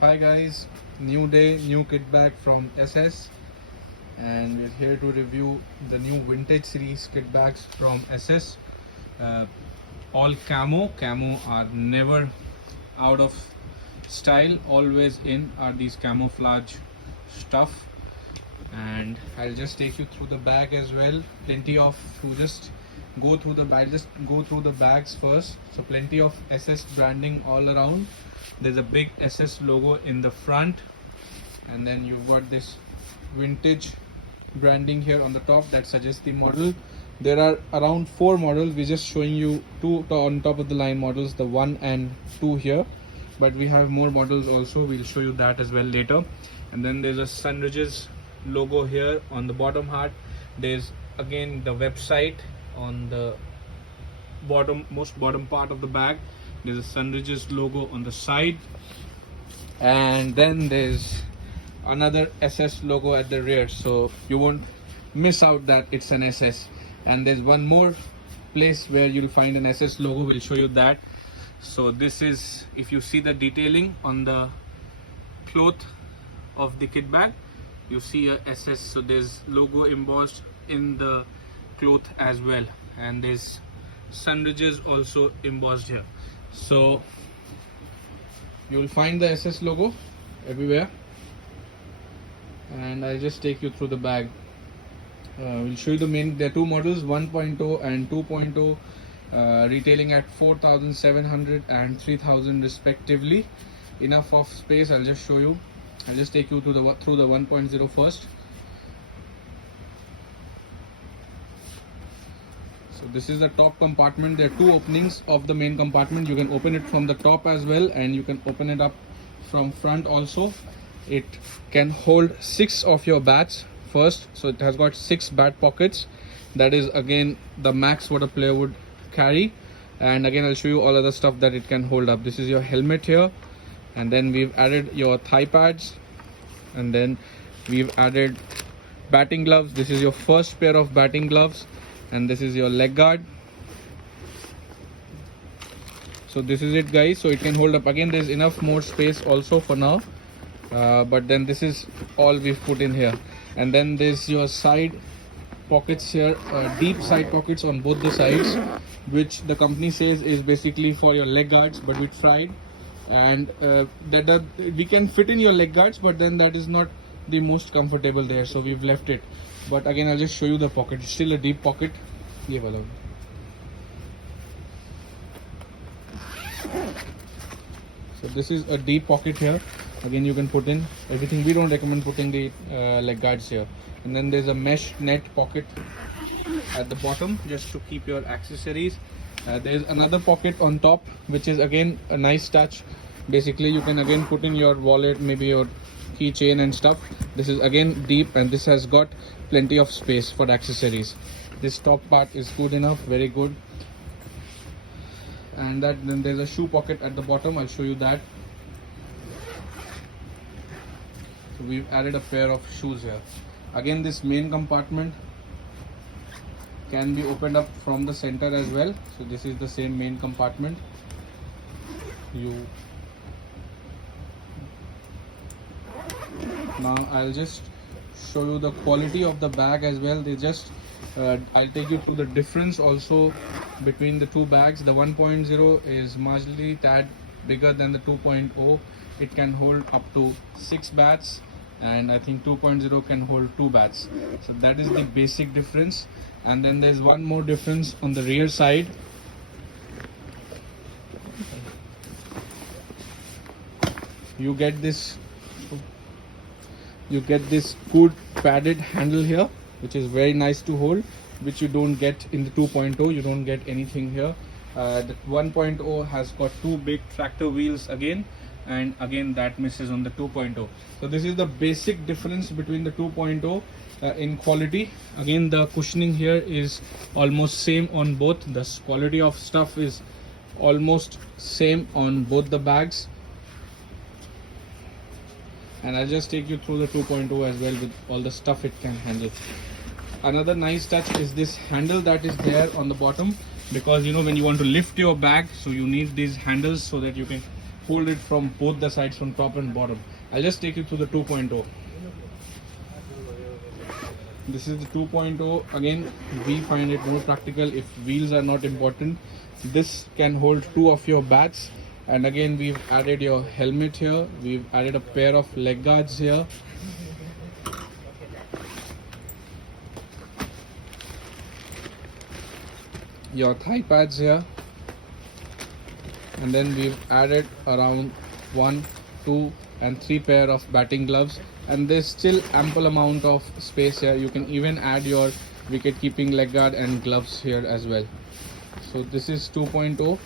Hi guys, new day, new kit bag from SS, and we're here to review the new vintage series kit bags from SS. Uh, all camo are never out of style, always in are these camouflage stuff. And I'll just take you through the bag as well. Plenty of to just go through the bag, just go through the bags first. So plenty of SS branding all around. There's a big SS logo in the front, and then you've got this vintage branding here on the top that suggests the model. There are around 4 models. We're just showing you two on top of the line models, the 1 and 2 here, but we have more models also. We'll show you that as well later. And then there's a Sunridge's logo here on the bottom part. There's again the website on the most bottom part of the bag. There's a Sunridge's logo on the side, and then there's another SS logo at the rear, so you won't miss out that it's an SS. And there's one more place where you'll find an SS logo. We'll show you that. So this is, if you see the detailing on the cloth of the kit bag, you see a SS, so there's logo embossed in the cloth as well, and there's Sunridge's also embossed here. So you will find the SS logo everywhere, and I'll just take you through the bag. We'll show you the main. There are 2 models, 1.0 and 2.0, retailing at 4,700 and 3,000 respectively. Enough of space. I'll just show you. I'll just take you through the 1.0 first. So this is the top compartment. There are 2 openings of the main compartment. You can open it from the top as well, and you can open it up from front also. It can hold 6 of your bats first, so it has got 6 bat pockets. That is again the max what a player would carry. And again, I'll show you all other stuff that it can hold up. This is your helmet here, and then we've added your thigh pads, and then we've added batting gloves. This is your first pair of batting gloves, and this is your leg guard. So this is it guys, so it can hold up. Again, there's enough more space also for now, but then this is all we've put in here. And then there's your side pockets here, deep side pockets on both the sides, which the company says is basically for your leg guards, but we tried, and that we can fit in your leg guards, but then that is not the most comfortable there, so we've left it. But again, I'll just show you the pocket. It's still a deep pocket. Ye wala. So this is a deep pocket here. Again, you can put in everything. We don't recommend putting the leg guards here. And then there's a mesh net pocket at the bottom just to keep your accessories. There's another pocket on top, which is again a nice touch. Basically, you can again put in your wallet, maybe your keychain and stuff. This is again deep, and this has got plenty of space for accessories. This top part is good enough, very good. And then there's a shoe pocket at the bottom. I'll show you that. So we've added a pair of shoes here. Again, this main compartment can be opened up from the center as well. So this is the same main compartment. Now I'll just show you the quality of the bag as well. I'll take you through the difference also between the 2 bags. The 1.0 is marginally tad bigger than the 2.0. It can hold up to 6 bats, and I think 2.0 can hold 2 bats. So that is the basic difference. And then there's one more difference on the rear side. You get this good padded handle here, which is very nice to hold, which you don't get in the 2.0. You don't get anything here. The 1.0 has got 2 big tractor wheels again, and again that misses on the 2.0. So this is the basic difference between the 2.0 in quality. Again, the cushioning here is almost same on both. The quality of stuff is almost same on both the bags. And I'll just take you through the 2.0 as well with all the stuff it can handle. Another nice touch is this handle that is there on the bottom, because you know when you want to lift your bag, so you need these handles so that you can hold it from both the sides, from top and bottom. I'll just take you through the 2.0. This is the 2.0. Again, we find it more practical if wheels are not important. This can hold 2 of your bats, and again we've added your helmet here. We've added a pair of leg guards here. Your thigh pads here, and then we've added around 1, 2 and 3 pair of batting gloves, and there's still ample amount of space here. You can even add your wicket keeping leg guard and gloves here as well. So this is 2.0.